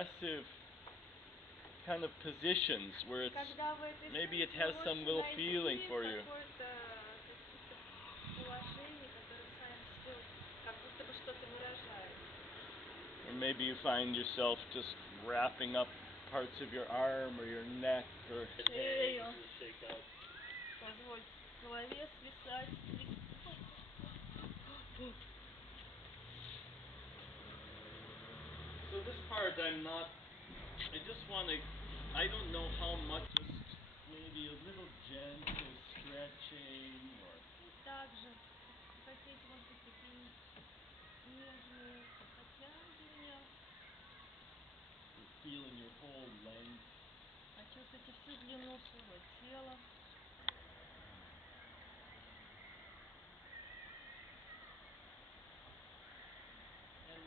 expressive kind of positions where it's Когда в этой maybe it станции has вы some можете little найти feeling for you. какое-то какие-то положения, которые сами себе как будто бы что-то выражают. Or maybe you find yourself just wrapping up parts of your arm or your neck or Шею. shake out. Позвольте голове свисать. So this part I just want to, I don't know how much, just maybe a little gentle stretching or... И также хотите, может быть, такие нежные подтягивания. Feeling your whole length. Почувствуйте всю длину своего тела. And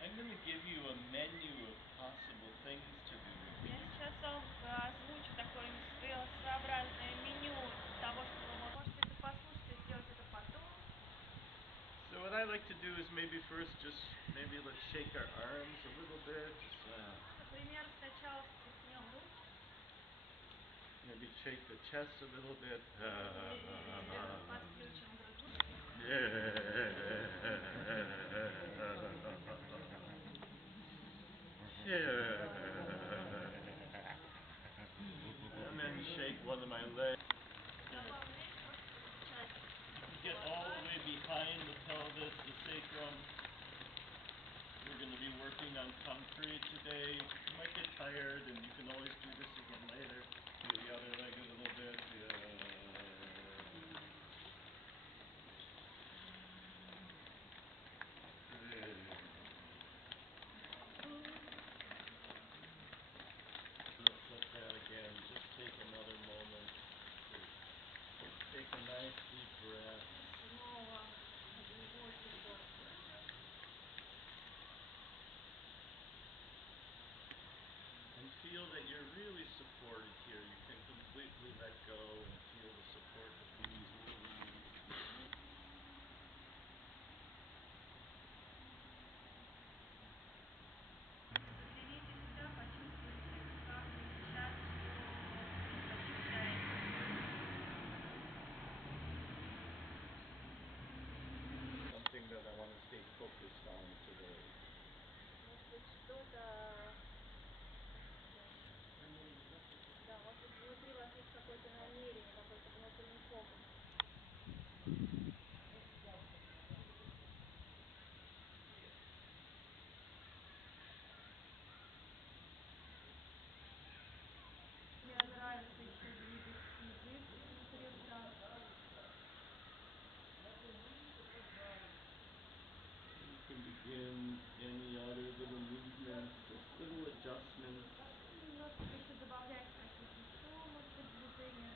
I'm going to give you a menu of possible things to do. Я сейчас вам озвучу такое своеобразное меню того, что вы можете это послушать и сделать это потом. So what I like to do is maybe first just, maybe let's shake our arms a little bit. Например, сначала встряхнем руки. Maybe shake the chest a little bit. Подключим грудь. And then shake one of my legs. Get all the way behind the pelvis, the sacrum. We're going to be working on concrete today. You might get tired and you can always do this again later. Do the other leg a little bit. Let's let that again. Just take another moment to take a nice deep breath. And feel that you're really supported here. You can completely let go and feel the support of the knees. Something that I want to stay focused on today. Может быть, что-то... Да, может быть, внутри вас есть какое-то намерение, какой-то внутренний фокус. Мне нравится еще двигать язык внутри рта. You can begin any other little movements, just little adjustments. Немножко еще добавлять какие-то еще, может быть, движения.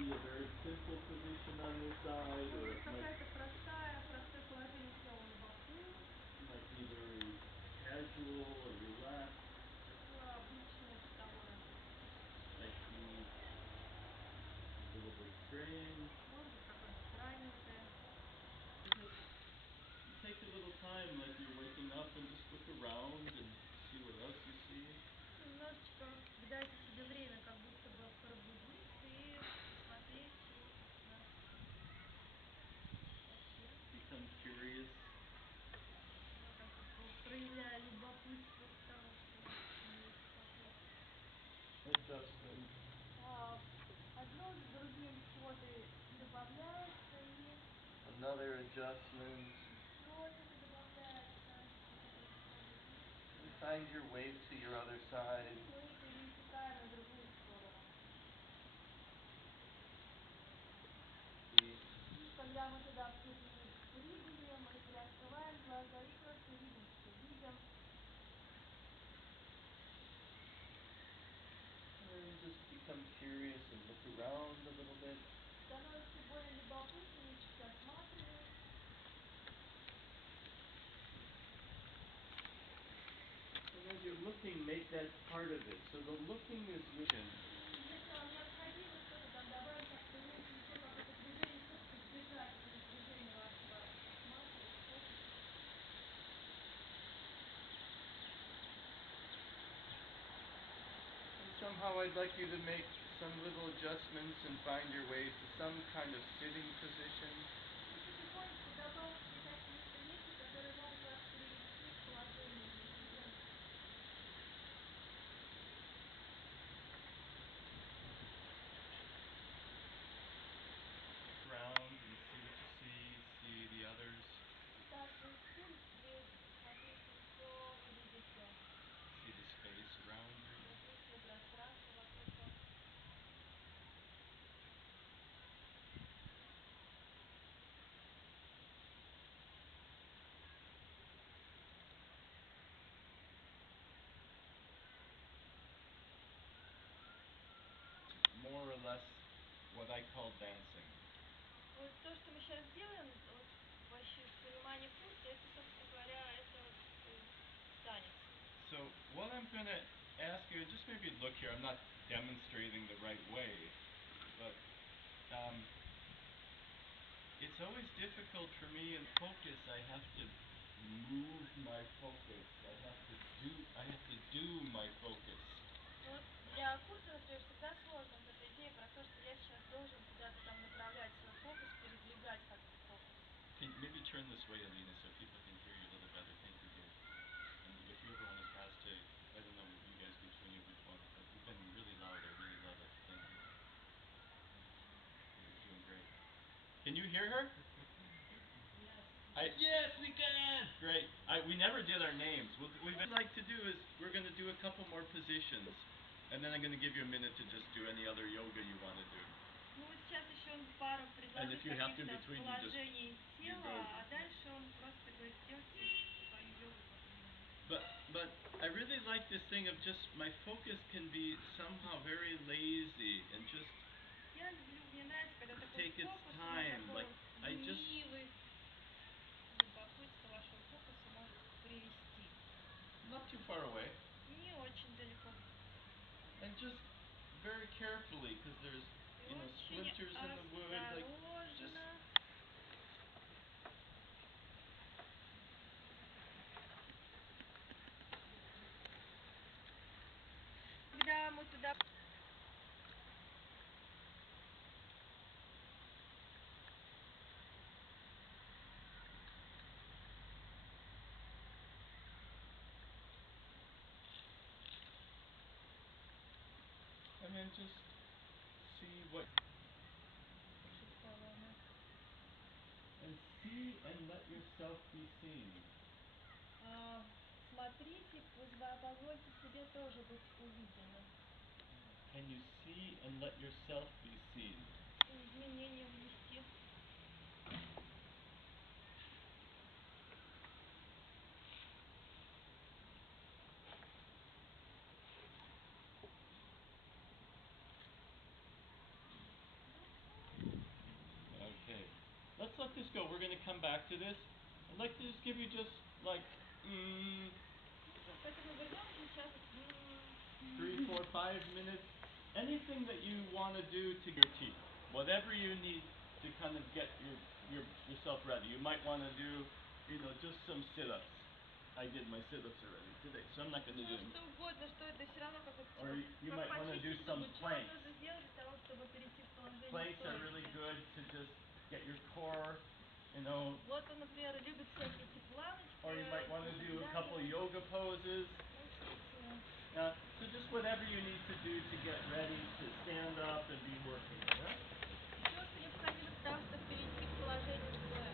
Be a very simple position on your side, or it Какое-то простое положение тела на боку. Might be very casual or relaxed. Обычное бытовое. Might be a little bit strange. Может быть, какое-то странненькое. Take a little time, like you're waking up, and just look around and see what else you see. Немножечко дайте себе время, как будто бы пробудиться и посмотреть нас вообще. Become curious. Как-то проявляя любопытство к тому, что есть вокруг. Adjustment. Одно за другим чего-то добавляется и... Another adjustment. Что-то добавляется. And find your way to your other side. Мы перетекаем на другую сторону. Когда мы туда прибыли, мы приоткрываем глаза и просто видим, что видим. And just become curious and look around a little bit. Становится более любопытными, чуть осматриваясь. And as you you're looking, make that part of it. So the looking is vision. Если вам необходимо что-то там добавить, обтянуть, еще какое-то движение, чтобы поддержать движение вашего осматривать фокус. And somehow I'd like you to make some little adjustments and find your way to some kind of sitting position. И потихонечку добавьте какие-то вещи, которые могут вас перевести в положение для сидения. Around and see what you see, see the others, Также вперед, смотрите, что вы видите. see the space around you. Чувствуйте пространство вокруг вас. More or less what I call dancing. Вот то, что мы сейчас делаем, вот вообще понимание курса, это, собственно говоря, это вот танец. So what I'm going to ask you, just maybe look here, I'm not demonstrating the right way, but it's always difficult for me in focus. I have to move my focus. I have to do my focus. Вот для курса, например, всегда сложно вот эта идея про то, что я сейчас должен куда-то там направлять свой фокус, передвигать как-то фокус. Can you maybe turn this way, Alina, so people can hear you a little better? Thank you, dear. And if you ever want to pass to, I don't know what you guys between you would want, but you've been really loud. I really love it. Thank you. You're doing great. Can you hear her? Yes, we can. Great. We never did our names. What we'd like to do is we're going to do a couple more positions, and then I'm going to give you a minute to just do any other yoga you want to do. Ну вот сейчас еще он пару предложит каких-то положений тела, а дальше он просто говорит, делайте свою йогу. But I really like this thing of just my focus can be somehow very lazy and just Я люблю, мне нравится, когда такой take its фокус, time. такой Like I just ленивый, любопытство вашего фокуса может привести. not too far away. Не очень далеко. And just very carefully, because there's splinters in the wood. Like just. Когда мы туда... And then just see what. And see and let yourself be seen. Смотрите, позвольте себе тоже быть увиденным. Can you see and let yourself be seen? Изменения внести. Okay. Let's let this go. We're going to come back to this. I'd like to just give you just like 3, 4, 5 minutes. Anything that you want to do to your teeth. Whatever you need to kind of get yourself ready. You might want to do, just some sit-ups. I did my sit-ups already today, so I'm not going to do them. Что угодно, что это все равно как это Or you might want to do some planks. нужно сделать для того, чтобы перейти в положение Planks are really good to just get your core, Вот он, например, любит всякие эти планочки. Or you might want to do a couple of yoga poses. So just whatever you need to do to get ready to stand up and be working. Yeah? Все, что необходимо для того, чтобы перейти в положение стоя.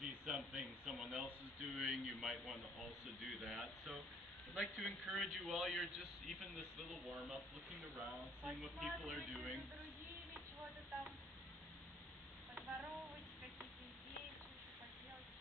see something someone else is doing, you might want to also do that. So I'd like to encourage you while you're just even this little warm-up, looking around, seeing what people are doing. Подсматривайте за другими, чего-то там подворовывать, какие-то идеи, что-то поделать.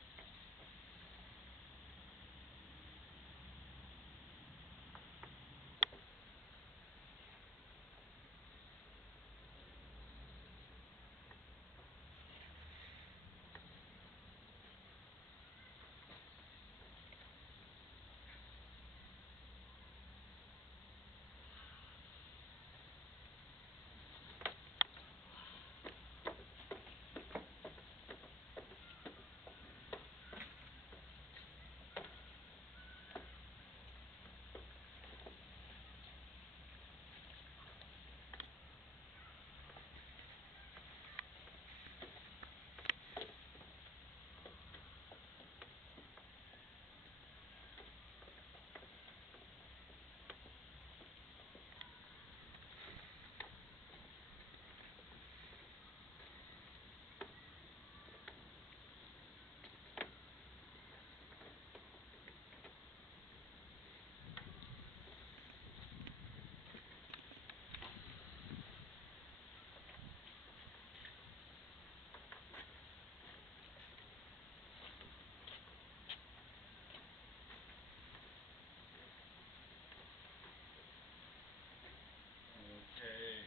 Okay.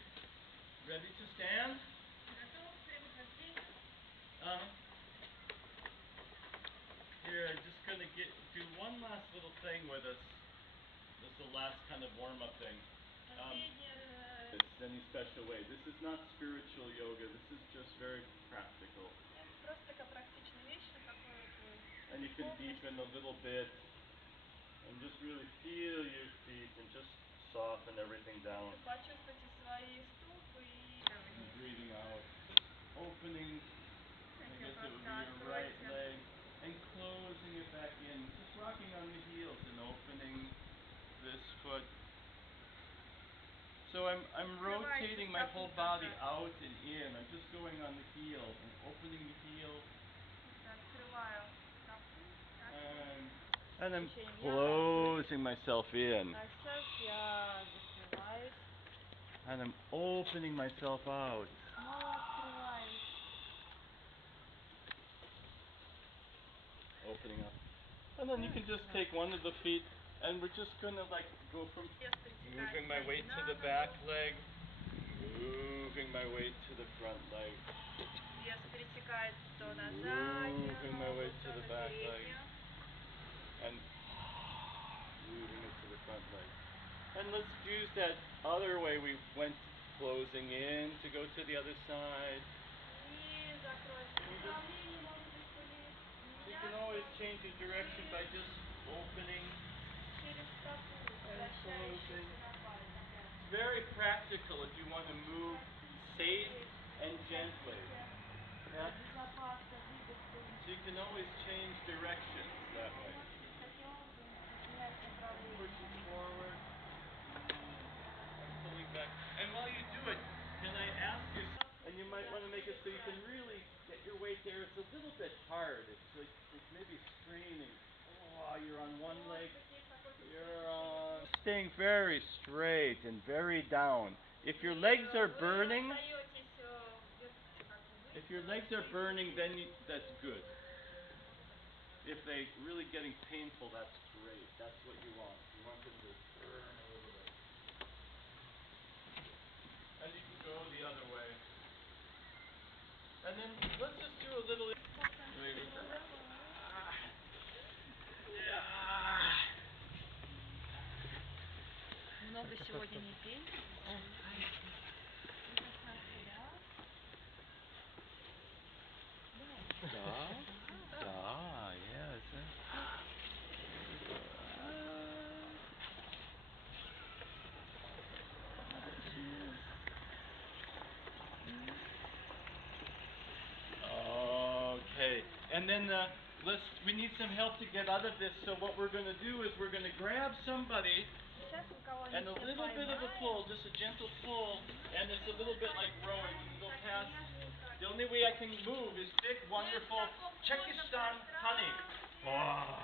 Ready to stand? Готов прямо к рождению? Here, I'm just going to do one last little thing with us. This is the last kind of warm-up thing. It's any special way. This is not spiritual yoga. This is just very practical. Это просто такая практичная вещь, такой вот. And you can deepen a little bit and just really feel your feet and just soften everything down. Почувствуйте свои стопы и Breathing out, just opening. I guess it would be your right leg and closing it back in. Just rocking on the heels and opening this foot. So I'm rotating my whole body out and in. I'm just going on the heel and opening the heel. Открываю стопу. And I'm closing myself in. А сейчас я закрываюсь. And I'm opening myself out. Снова открываюсь. Opening up. And then you can just take one of the feet and we're just gonna like go from moving my weight to the back leg, moving my weight to the front leg. Вес перетекает то на заднюю Moving my ногу, weight то to the на back leg. переднюю. And moving it to the front leg. And let's use that other way we went closing in to go to the other side. И закройте направление, может быть, You can always change the direction by just opening. Через стопу, возвращающуюся на палец. It's very practical if you want to move safe and gently. Yeah? Безопасно двигаться. So you can always change directions that way. Таким образом менять направление. Pushing forward and pulling back. And while you do it, can I ask you, and you might want to make it so you can really get your weight there. It's a little bit hard. It's like it's maybe straining. Oh, you're on one leg. You're on. Staying very straight and very down. If your legs are burning, then that's good. If they're really getting painful, that's great. That's what you want. You want them to burn a little bit. And you can go the other way. And then let's just do a little. Много сегодня не пей. Прикасаться, да? Да, yes. Okay, and then we need some help to get out of this. So what we're going to do is we're going to grab somebody and a little bit of a pull, just a gentle pull, and it's a little bit like rowing. When you go past The only way I can move is thick, wonderful Czechostan honey. Oh.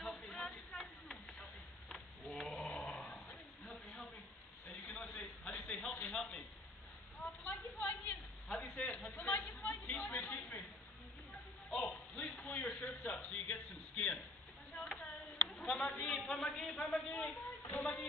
Help me, help me. Whoa. Help me. And you can always say, how do you say help me, help me? Помоги, помоги. How do you say it? How do you say it? Teach me. Oh, please pull your shirts up so you get some skin. Помоги, Anton. Help me. Помоги. Помоги.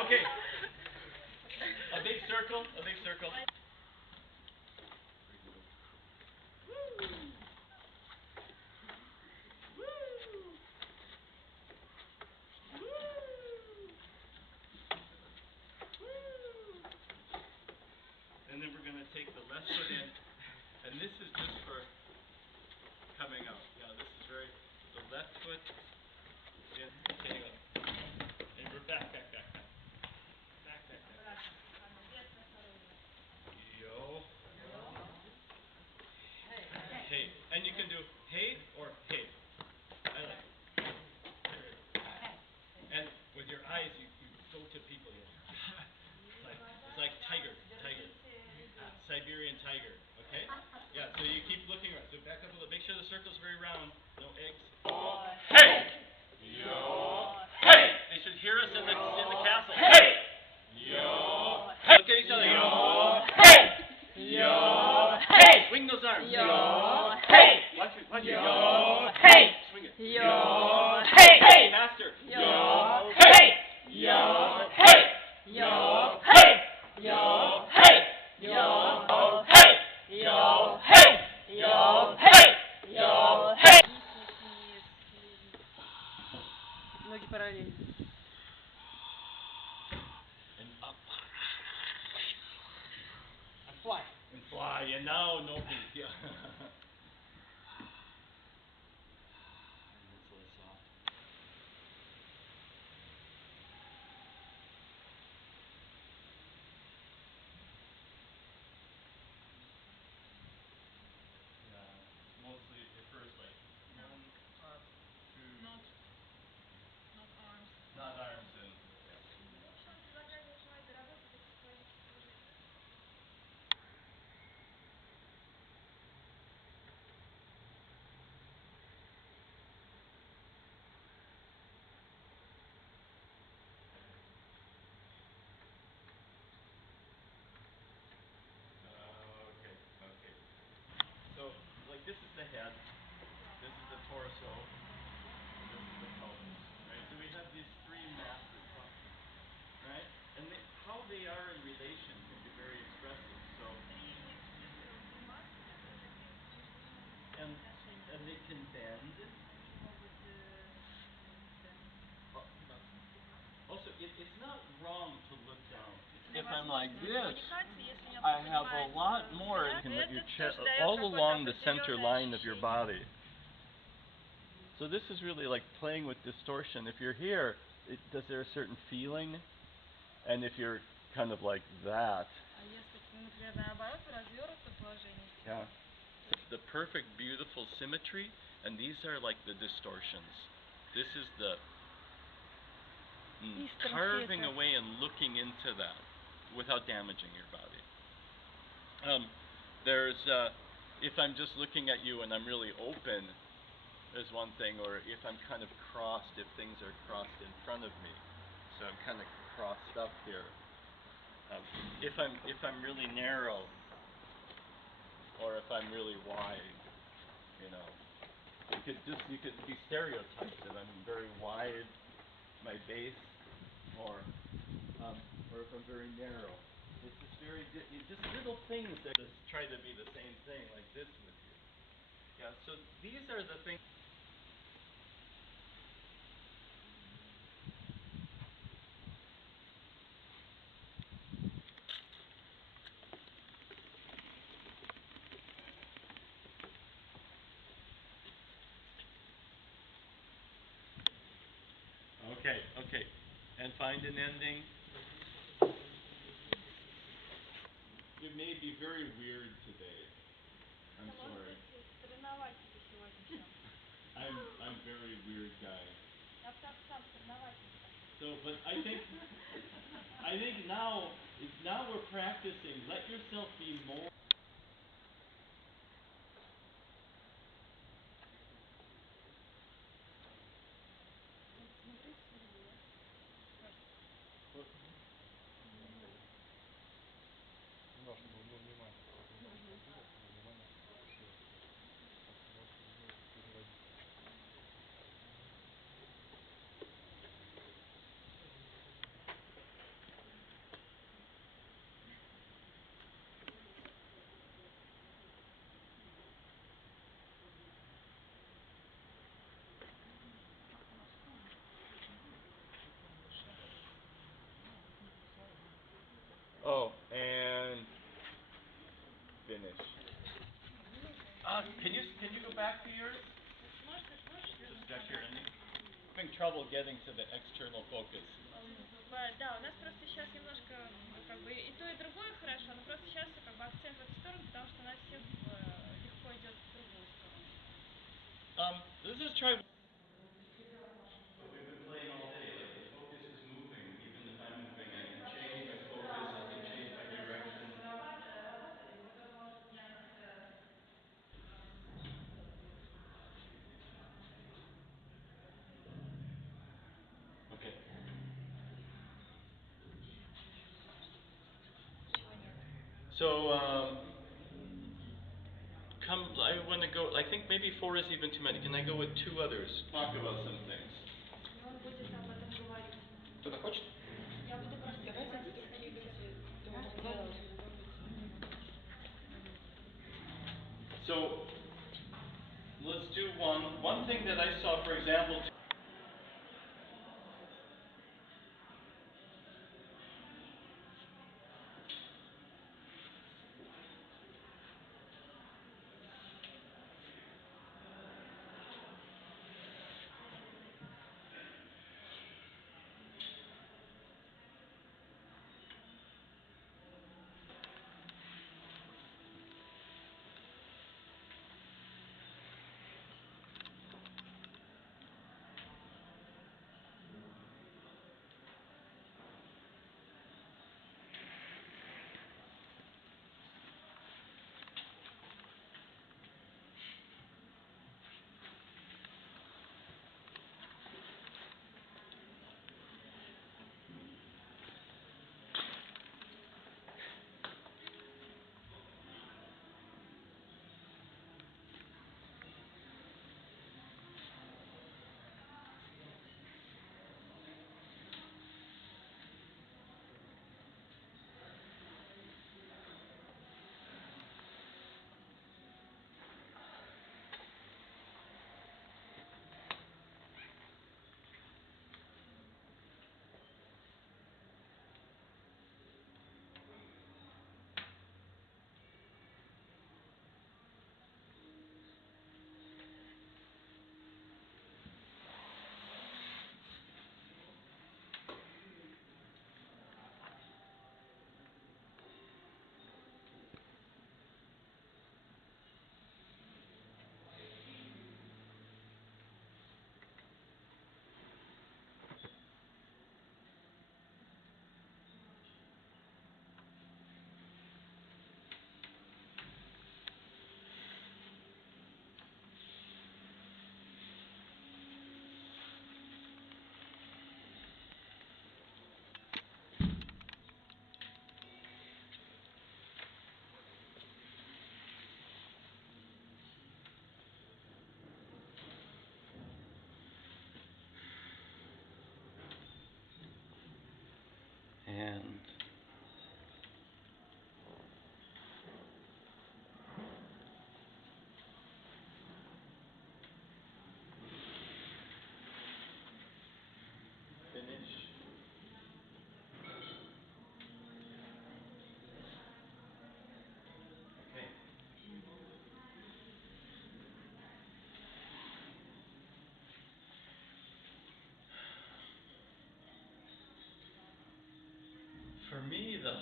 Okay. A big circle. And then we're going to take the left foot in, and this is just for coming out. Yeah, this is the left foot in, okay, and we're back. Yo. Hey. And you can do hey or hey. I like it. And with your eyes, you go to people. It's like tiger. Siberian tiger. Okay? Yeah, so you keep looking around. So back up a little. Make sure the circle's very round. No eggs. Hey! Yo! Hey! They should hear us in the castle. Hey! Yo! Look at each other. Yo! Hey! Yo! Hey! Swing those arms. Yo! Hey! Watch it. Yo! Hey! Swing it. Yo! Hey! Faster. Yo! Hey! Yo! Hey! Yo! Hey! Yo! Hey! Yo! Hey! Yo! Hey! Yo! Hey! Yo! Hey! Ноги параллельно. And up. And fly. And now no beat. Yeah. That's really soft. Yeah. Mostly at first like 1, 2. Not arms. Not arms and yeah. Okay. So, like this is the head, this is the torso, and this is the pelvis, right? So we have these three massive functions, right? And how they are in relation can be very expressive. So, and they can bend. Also, it's not wrong to look down. If I'm like this, I have a lot more. You can let your chest all along the center line of your body. So this is really like playing with distortion. If you're here, does there a certain feeling? And if you're kind of like that. Yeah. It's the perfect, beautiful symmetry, and these are like the distortions. This is the carving away and looking into that without damaging your body. If I'm just looking at you and I'm really open, there's one thing, or if I'm kind of crossed, if things are crossed in front of me, so I'm kind of crossed up here. If I'm really narrow, or if I'm really wide, you could be stereotypes that I'm very wide, my base, or if I'm very narrow. It's just little things that just try to be the same thing, like this with you. Yeah. So these are the things. Okay. And find an ending. You may be very weird today. I'm Это может sorry. быть странноватенько сегодня всем. I'm very weird guy. Я сам странноватенько. So, but I think now we're practicing. Let yourself be more. Смотреть Сергея. Oh, and finish. Can you go back to yours? Можешь Just вернуть check your назад? ending. Having trouble getting to the external focus. Да, у нас просто сейчас немножко как бы и то, и другое хорошо, но просто сейчас как бы акцент в эту сторону, потому что у нас всех легко идет в другую сторону. Let's just try. But we've been playing all day. Like the focus is moving. Even if I'm moving, I can change my focus. I can change my direction. Okay. So, I want to go. I think maybe 4 is even too many. Can I go with 2 others? Talk about some things. И он будет об этом говорить. Кто-то хочет? Я буду просто говорить, другие люди тоже делать. So, let's do one. One thing that I saw, for example.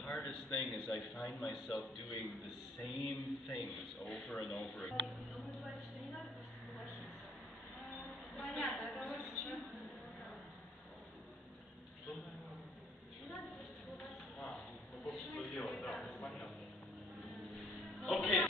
hardest thing is I find myself doing the same things over and over again. Он называет, что не надо просто согласиться. Ну, Понятно, это очень правда. Что? Не надо просто согласиться. Ну просто что делать, да, ну понятно. ну, Окей.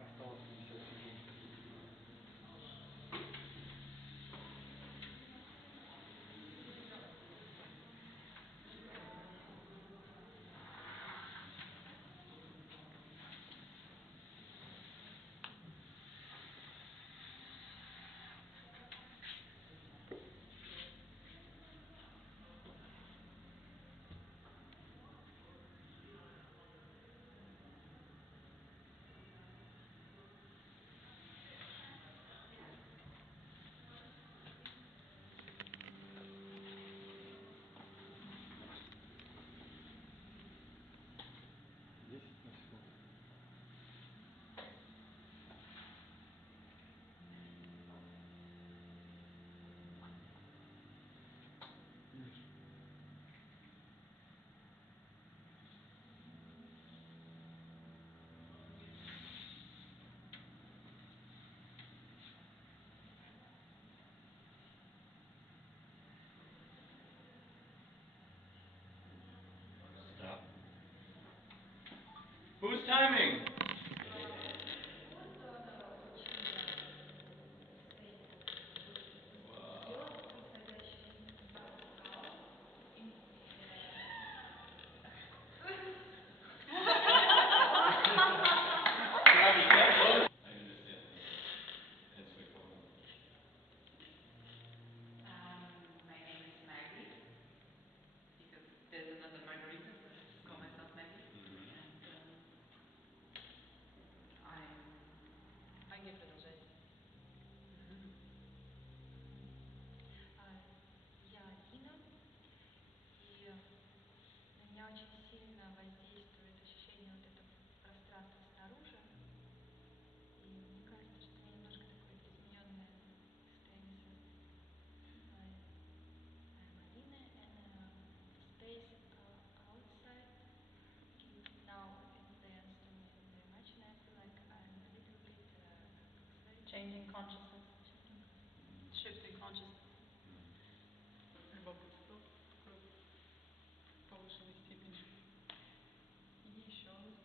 Осталось 50 секунд. Десять на секунду. Видишь? Stop. Who's timing? Вот он очень идет происходящее вокал. I understand. Answer comment. My name is Maggie because there's another Margarita, so I have to call myself Maggie. And I'm. Магия продолжает. Я Лина, и на меня очень сильно воздействует ощущение вот этого пространства снаружи. И мне кажется, что у меня немножко такое измененное состояние сознания. I'm Alina, and the space outside now it dance to me very much, and I feel like I'm a little bit как сказать, Changing consciousness. changing. Shifting consciousness. Любопытство такое в повышенной степени. He shows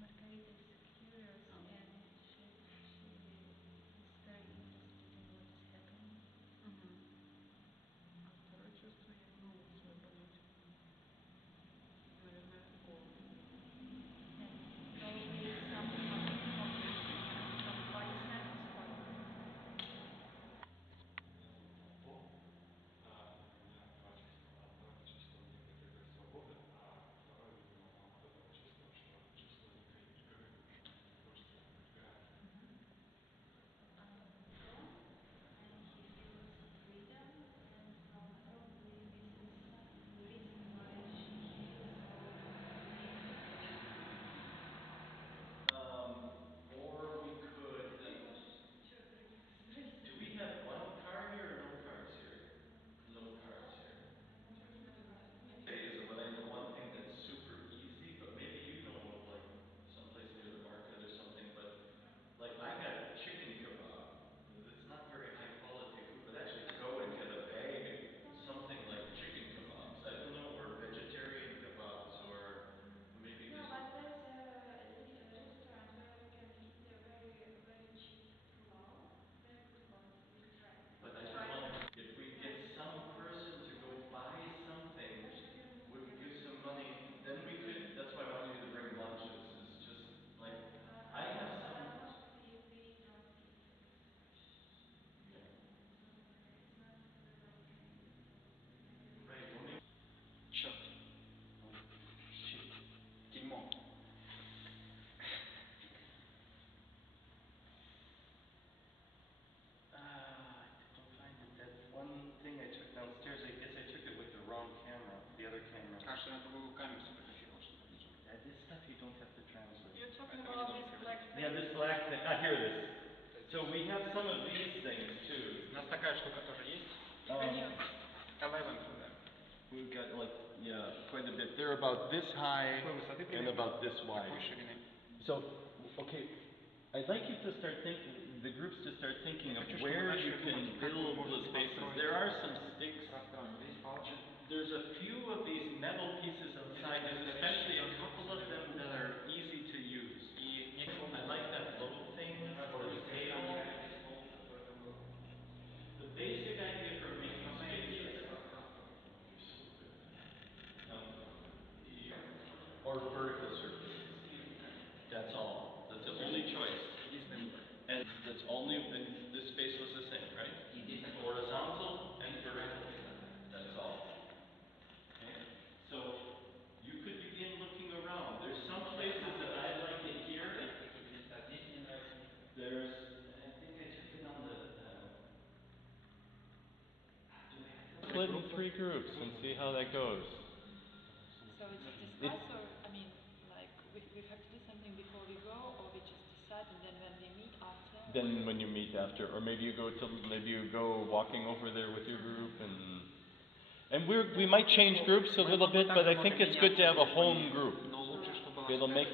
Margarita is curious and she is very interested in what is happening. А второе чувство я не могу себе понять. Наверное, голод. And probably some body sadness, but don't have to translate. You're talking about this black thing? Yeah, this black thing. Ah, here it is. So we have some of these things too. У нас такая штука тоже есть. Um, 11 да. we've got like, yeah, quite a bit. They're about this high Какой высоты and примерно? about this wide. Какой ширины? So, okay, I'd like you to start thinking, the groups to start thinking of Хочу, чтобы where начали you can думать, как вы build the можете spaces. построить There are some sticks. пространство. Здесь палочки. There's a few of these metal pieces outside. There's especially a couple of them that are easy to use. И некоторые I like that little thing for the tail. здесь пол, который там был. The basic idea for making Основная идея spaces для пространства. or vertical surfaces. That's all. That's the only choice. Единственный выбор. And that's only, and this space was the same, right? И здесь такой Horizontal and vertical. горизонталь. That's all. Okay? So you could begin looking around. There's some places that I like it here. Какие-то места здесь мне нравятся. There's, I think I took it on the split in 3 groups and see how that goes. So we just discuss, or I mean, like we have to do something before we go, or we just decide and then when we meet after. Then when you meet after, or maybe you go walking over there with your group and we might change groups a little bit, but I think it's good to have a home group. Но лучше, чтобы It'll make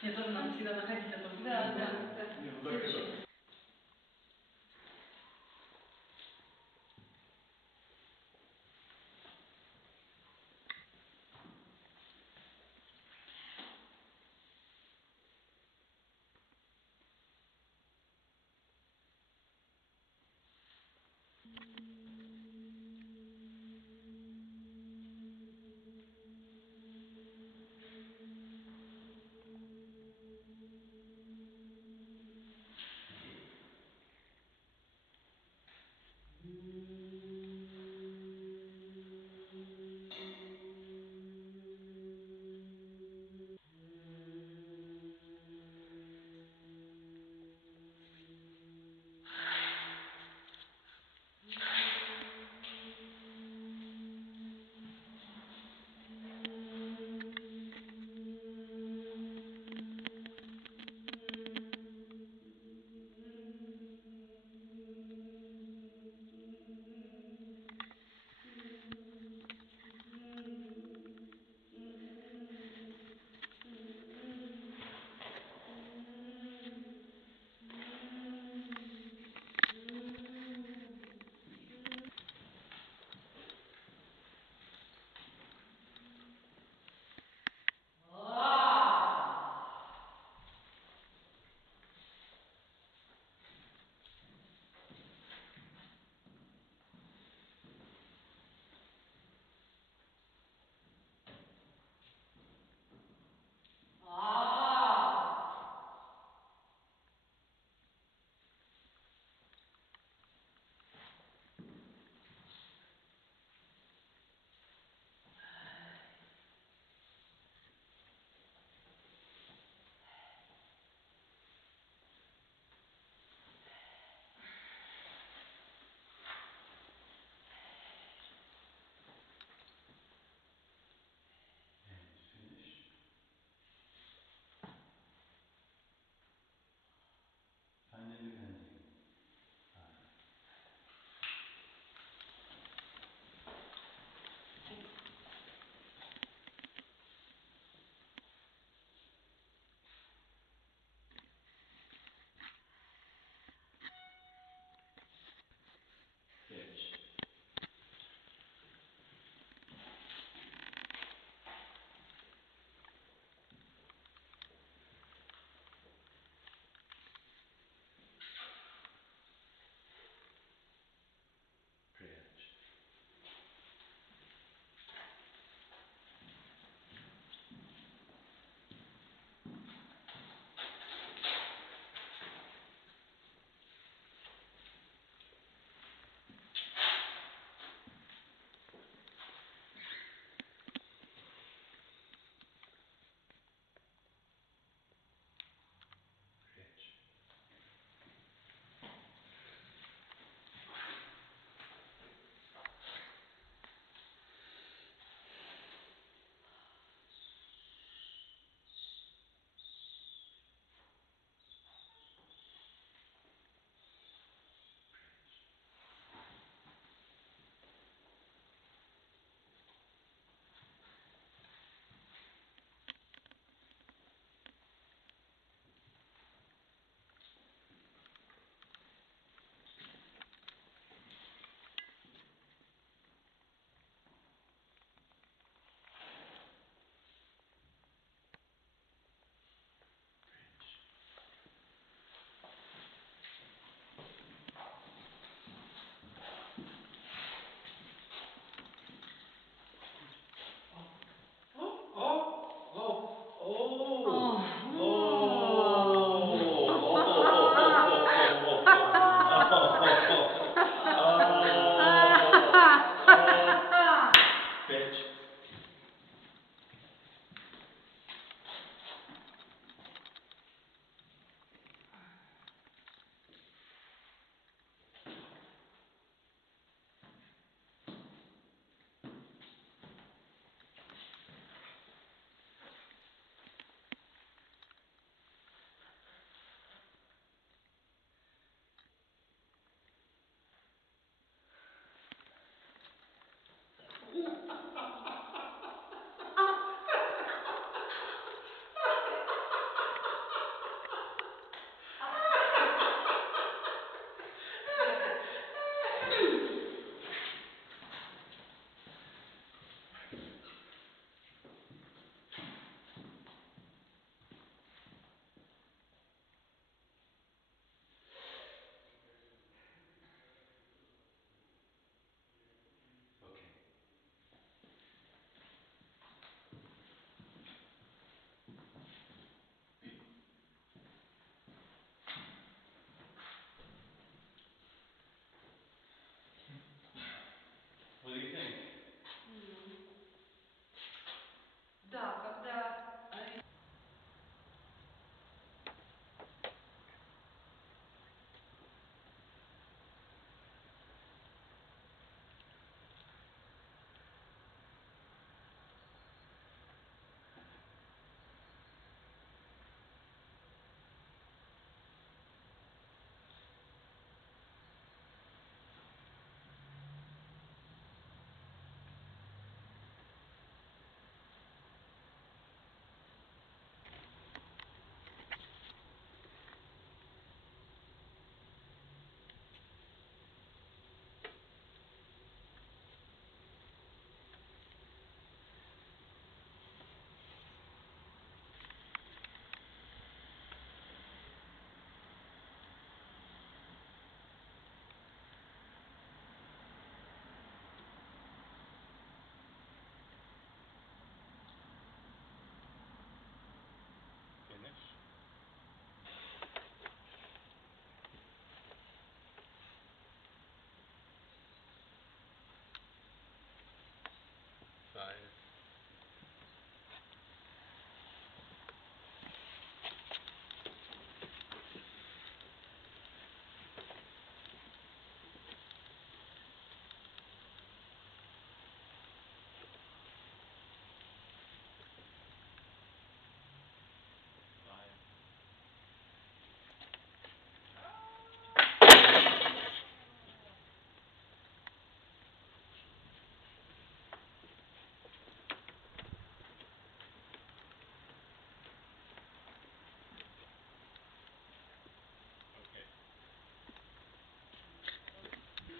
Нет, тоже надо всегда находить это нужное. Да, да, да. Не, ну так это.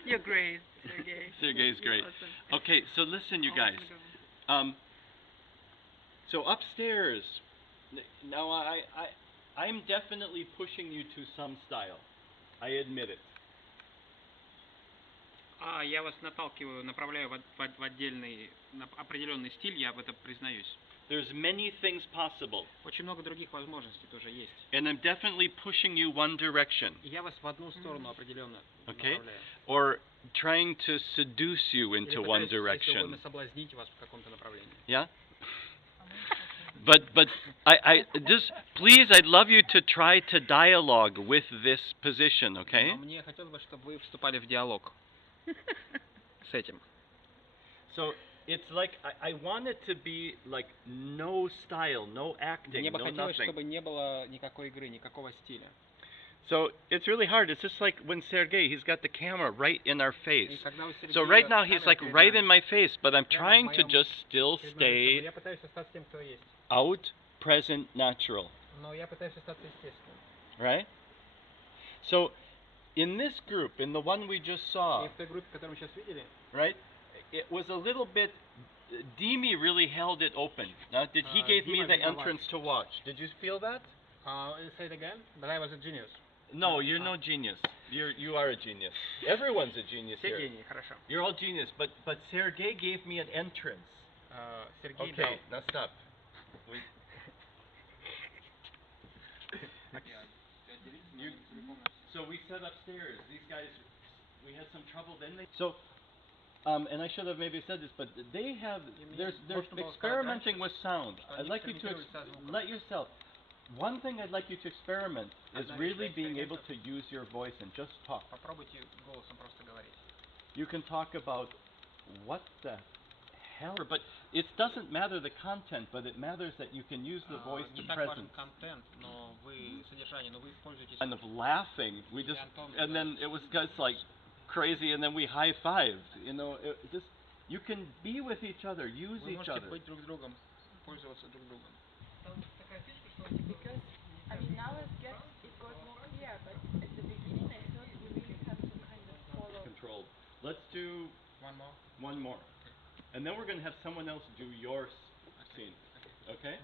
You're great, Sergey. Sergey's You're great. awesome. Okay, so listen, you guys. Awesome. So upstairs, now I'm definitely pushing you to some style. I admit it. Я вас наталкиваю, направляю в отдельный, определенный стиль, я в этом признаюсь. There's many things possible. Очень много других возможностей тоже есть. And I'm definitely pushing you one direction. И я вас в одну сторону определенно Okay? направляю. Or trying to seduce you into one Или пытаюсь, если direction. угодно, соблазнить вас в каком-то направлении. Yeah? But I just please, I'd love you to try to dialogue with this position, okay? Но мне хотелось бы, чтобы вы вступали в диалог с этим. So it's like I want it to be like no style, no acting, Мне бы no хотелось, nothing. чтобы не было никакой игры, никакого стиля. So it's really hard. It's just like when Sergey, he's got the camera right in our face. И когда у Сергея So right now he's камера like перед right нами, in my face, but I'm прямо в trying to моем- just still перед моим лицом. stay Я пытаюсь остаться тем, кто есть. out, present, natural, Но я пытаюсь остаться естественным. right? So in this group, in the one we just saw, И в той группе, которую мы сейчас видели, right? It was a little bit. Dimi really held it open. Now, he gave me Dima the виноват. entrance to watch. Did you feel that? say it again, but I was a genius. No, you're no genius. You are a genius. Everyone's a genius Все here. гении, хорошо. You're all genius. But Sergey gave me an entrance. Сергей Okay, now stop. So we sat upstairs. These guys, we had some trouble. Then they. So. And I should have maybe said this, but they have. They're experimenting with sound. I'd like you to let yourself. One thing I'd like you to experiment is really being able to use your voice and just talk. Попробуйте голосом просто говорить. You can talk about what the hell, but it doesn't matter the content, but it matters that you can use the voice to Не так важен presence. контент, но вы содержание, но вы используете. Kind of laughing, we just, and then it was just like crazy, and then we high-fived. You know, it just you can be with each other, use Вы each можете other. быть друг с другом, пользоваться друг другом. Because, I mean, now it got more clear, but at the beginning I thought we really have to kind of follow. Controlled. Let's do One more. one more, and then we're gonna have someone else do your scene. Okay?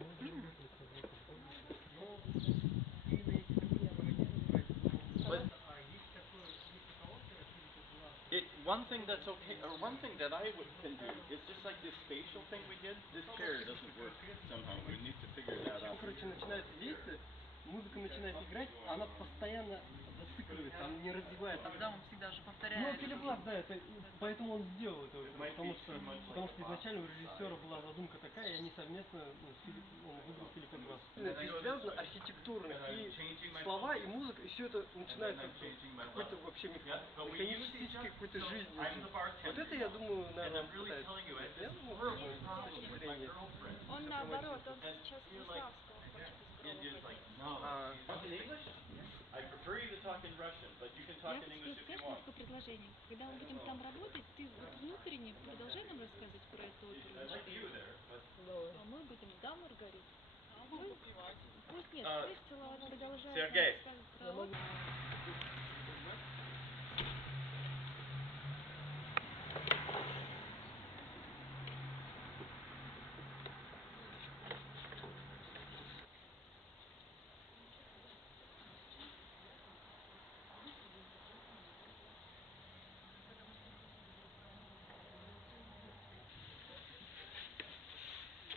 One thing that's okay, or one thing that I can do is just like this spatial thing we did. This chair doesn't work somehow. We need to figure that out. Короче, начинается действие, музыка начинает играть, она постоянно зацикливает, там не развивается. Тогда он всегда же Ну, повторяет. телеглаз, да, это, поэтому он сделал это, потому что изначально у режиссера была задумка такая, и они совместно, он выбрал Филиппа Глаз. Связано архитектурно, и слова, и музыка, и все это начинает какой-то вообще механической какой-то жизнью. Вот это, я думаю, наверное, пытается. Я думаю, с точки зрения. Он наоборот, он сейчас признал, что он хочет из гроба In English? I prefer you to talk in Russian, but you can talk in English if you want. предложение. Когда мы будем там работать, ты вот внутренне продолжай нам рассказывать про эту оперу. А мы будем, да, Маргарита? Пусть нет, пусть продолжает Сергей. рассказывать про оперу.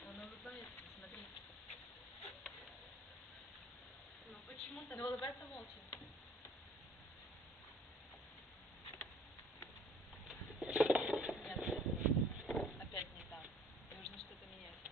Он улыбается, смотри. Ну почему-то. Но улыбается молча. Нет, опять не так. Нужно что-то менять.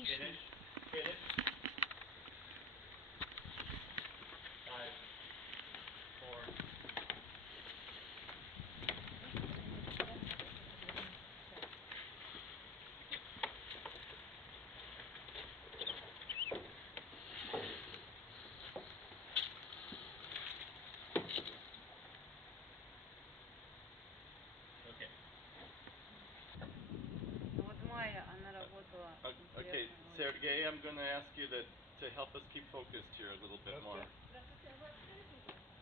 лишний. Finish. 5, 4. Okay. Ну вот Майя, она работала. Okay, Sergey, I'm going to ask you to help us keep focused here a little bit more.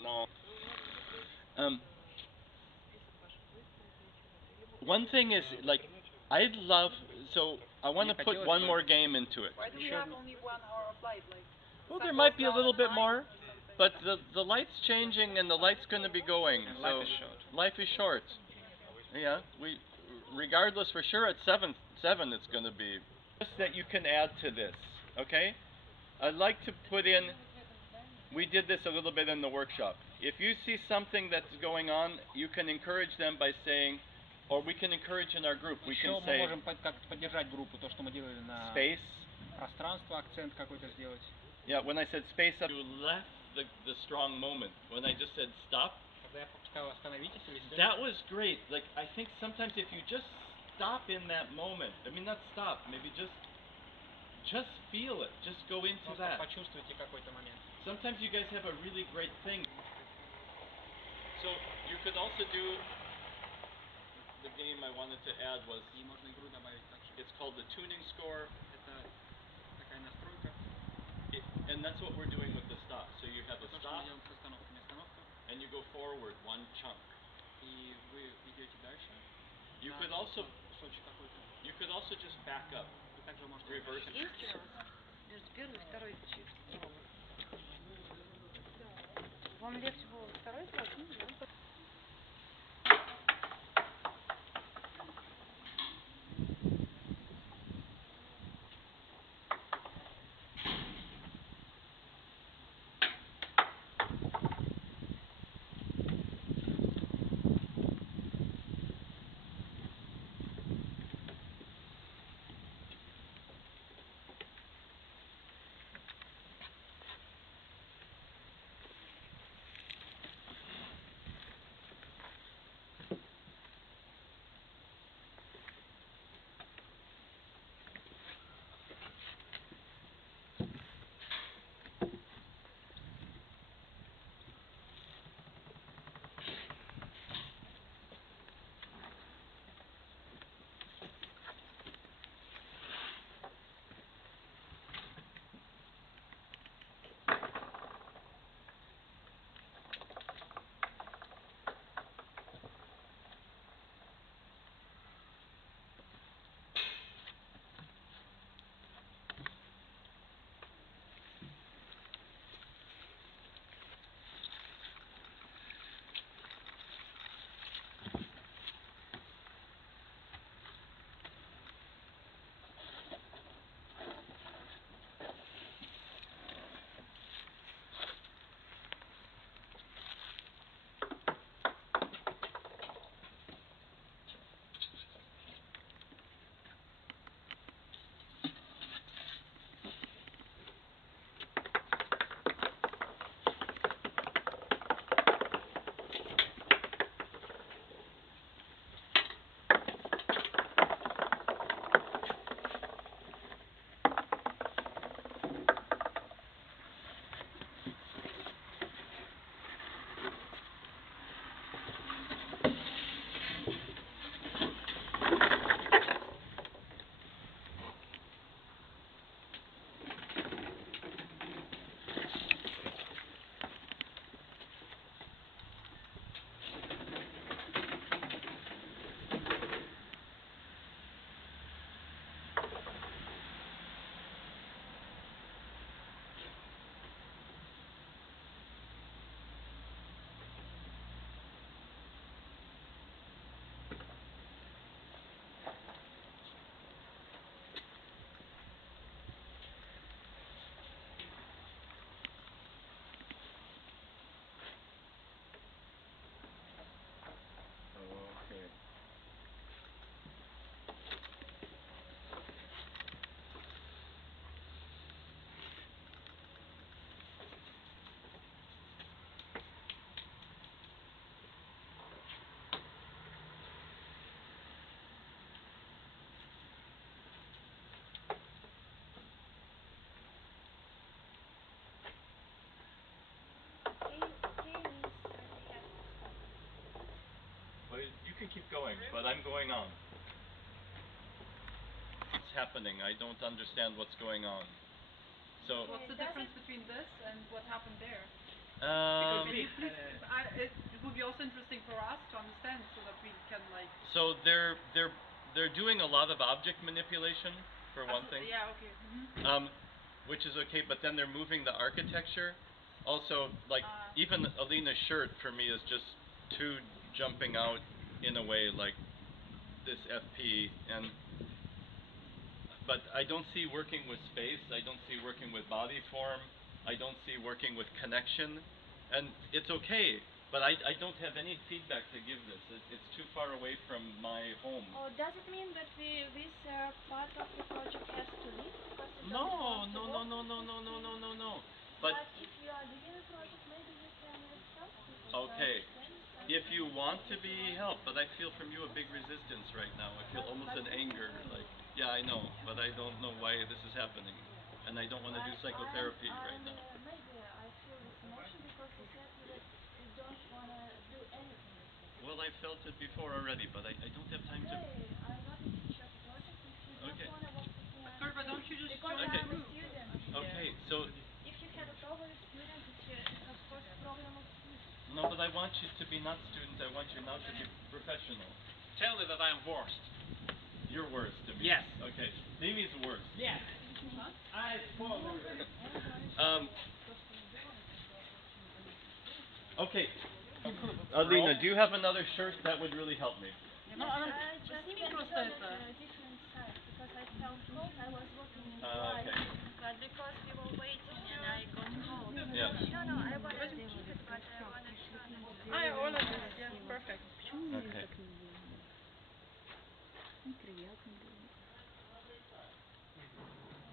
No. One thing is, like, I'd love, so I want to put one more game into it. Why do we have only 1 hour of light? Like, Well, there might be a little bit more, but the light's changing and the light's going to be going. And So life is short. Life is short. Yeah, regardless, for sure at 7 it's going to be. Just that you can add to this, okay? I'd like to put in. We did this a little bit in the workshop. If you see something that's going on, you can encourage them by saying, or we can encourage in our group. We Еще can мы say можем как-то поддержать группу, то, что мы делали на space. пространство, акцент какой-то сделать. Yeah, when I said space up, you left the strong moment. When I just said stop, Когда я сказал остановитесь или that was great. Like, I think sometimes if you just stop in that moment, I mean, not stop, maybe just feel it. Just go into просто that. почувствуйте какой-то момент. Sometimes you guys have a really great thing. So you could also do the game I wanted to add was И можно игру добавить также. it's called the tuning score. Это такая настройка. And that's what we're doing with the stop. So you have a То, что stop мы делаем с остановками. Остановка. and you go forward one chunk. И вы идете дальше. You на could also кусочек какой-то. you could also just back up. И также можете Reverse. Есть у вас между первой и второй частью? Вам легче было второй класс? going, but I'm going on. What's happening? I don't understand what's going on. So. What's the difference between this and what happened there? Um, Can you please, it would be also interesting for us to understand so that we can like. So they're doing a lot of object manipulation for one thing. Yeah. Okay. Mm-hmm. Which is okay, but then they're moving the architecture. Also, like even Alina's shirt for me is just too jumping out in a way, like this FP and. But I don't see working with space. I don't see working with body form. I don't see working with connection, and it's okay. But I don't have any feedback to give this. It's too far away from my home. Or does it mean that this part of the project has to leave because you No, don't want to no, work no, no, with no, this no, no, team? no, no, no. But if you are leading a project, maybe you can help people Okay, to understand. if you want to be helped, but I feel from you a big resistance right now. I feel almost an anger, like, yeah, I know, but I don't know why this is happening, and I don't want to do psychotherapy right now. Maybe I feel this emotion because you said that you don't want to do anything with it. Well, I felt it before already, but I don't have time to. Okay, I'm not in charge of the project. If you don't want to work with me, Sorry, but don't you just because join I'm the a group? student. Okay, so. If you have a problem with students, it's of course a problem of you. No, but I want you to be not student. I want you now to be professional. Tell me that I am worst. You're worse to me. Yes. Okay, Mimi's worse. Yes. I suppose. Okay. Alina, do you have another shirt that would really help me? No, I just сними went просто on это. a different side because I felt cold. I was working in Okay. but because we were waiting and I got cold. Yeah. No, I want to keep it, but I want to turn it. All of this, yeah, perfect. Okay.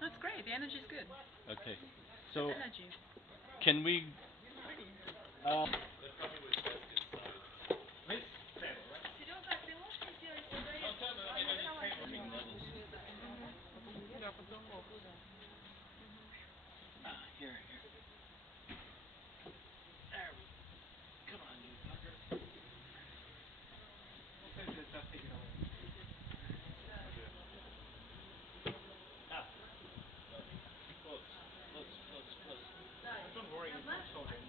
That's great. The energy is good. Okay. So, Energy. can we? Pretty. They're probably with best inside. This table, right? Серега, ты можешь мне сделать сигарету? Don't tell me that I need table levels. Да, потолок. Here. There we. Come on, you fuckers. Ah. No. Close. Don't worry, it's not so bad.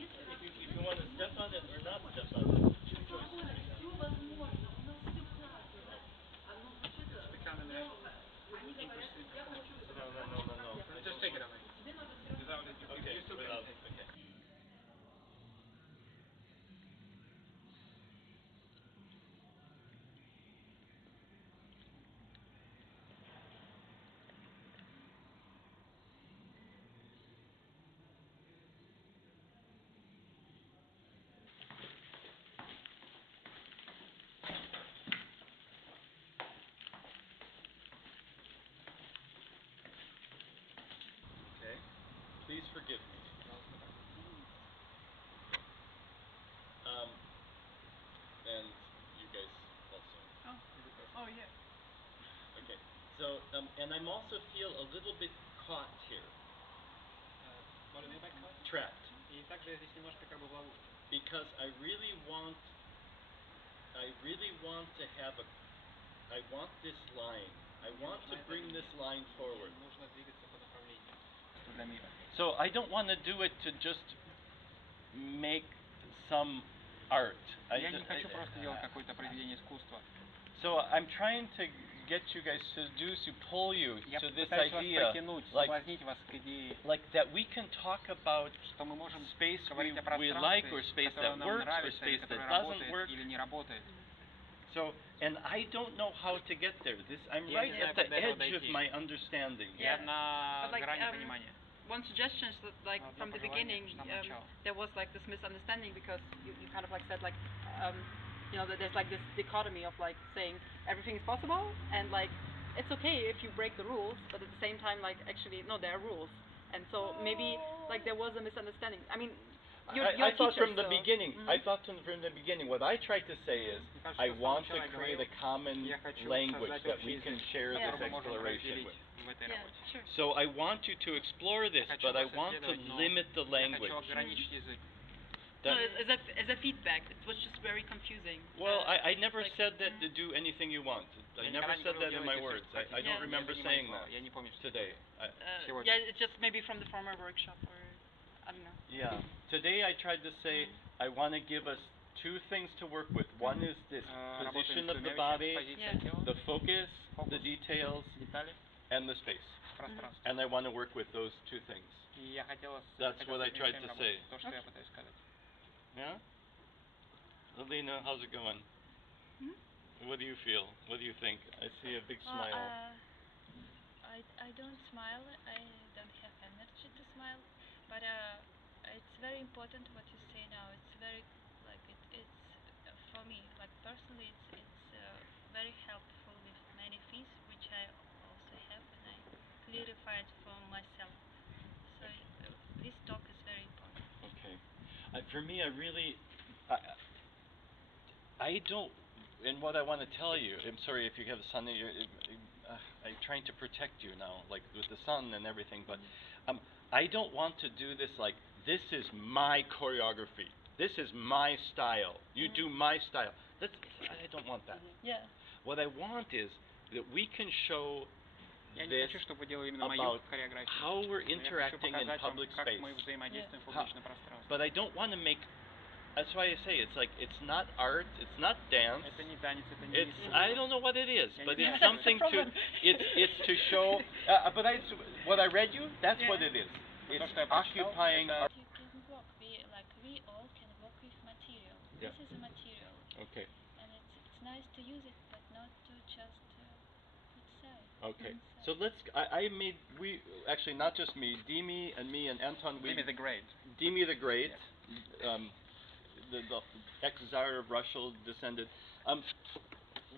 If you want to step on it or not step on it, it's two choices we have. It's becoming interesting. No. Just take it away. Without it, you still can take it. Okay. Okay. Please forgive me. And you guys also. Oh yeah. Okay. So, and I'm also feel a little bit caught here. What do you mean by cut? Trapped. И также здесь немножко как бы в ловушке. Because I really want to have I want this line. I want to bring this line forward. Нужно двигаться по направлению. Это для мира. So I don't want to do it to just make some art. Я не хочу просто делать какое-то произведение искусства. So I'm trying to get you guys seduce you, pull you Я to this пытаюсь вас idea, притянуть, like соблазнить вас к идее, that we can talk about что мы можем space говорить о we like or пространстве, space которое that нам works or нравится, или space that которое doesn't работает work. или не работает. So, and I don't know how to get there. I'm Я right не знаю, at the как до этого edge of дойти. my understanding. Я Yeah. на But like, грани понимания. One suggestion is that, like, Одно from the пожелание, beginning, с самого начала. there was like this misunderstanding because you kind of like said like, that there's like this dichotomy of like saying everything is possible and like it's okay if you break the rules, but at the same time like actually no, there are rules, and so maybe like there was a misunderstanding. I mean, you're I a thought teacher, from the so- beginning. Mhm. I thought from the beginning. What I tried to say is, Мне кажется, I что с самого want to начала я create говорил, a common я хочу language создать that we общий can язык, share Yeah. this который мы можем exploration разделить with. в этой Yeah, работе. sure. So I want you to explore this, Я хочу but I вас want to исследовать, но limit the я language. хочу ограничить язык. No, as a feedback, it was just very confusing. Well, I never like, said that to do anything you want. I never said that in my words. I don't remember saying that today. yeah, it's just maybe from the former workshop, or I don't know. Yeah. Today I tried to say I want to give us two things to work with. One is this position of the body, the focus, the details, and the space. And I want to work with those two things. That's what I tried to say. Yeah? Alina, how's it going? What do you feel? What do you think? I see a big smile. I don't smile. I don't have energy to smile. But it's very important what you say now. It's very it's for me like personally it's very helpful with many things which I also have and I clarify it for myself. So this talk is very important. Okay. For me, I don't, and what I want to tell you, I'm sorry if you have a son, I'm trying to protect you now, like with the son and everything, but I don't want to do this like, this is my choreography, this is my style, you do my style. I don't want that. Yeah. What I want is that we can show this about how we're interacting in public space. But I don't want to make, that's why I say it's like, it's not art, it's not dance, it's, I don't know what it is, but it's something to, it's to show, but what I read you, that's what it is. It's occupying our... You can work, we all can work with material. Yeah. This is a material. Okay. And it's nice to use it, but not to just put aside. Okay. So let's, actually not just me, Dimi and me and Anton, Dimi the Great. Dimi the Great, the ex-Tsar of Russia descended.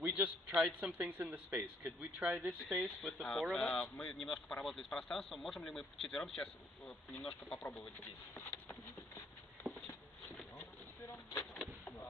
We just tried some things in the space. Could we try this space with the four of us? Мы немножко поработали с пространством. Можем ли мы вчетвером сейчас немножко попробовать здесь?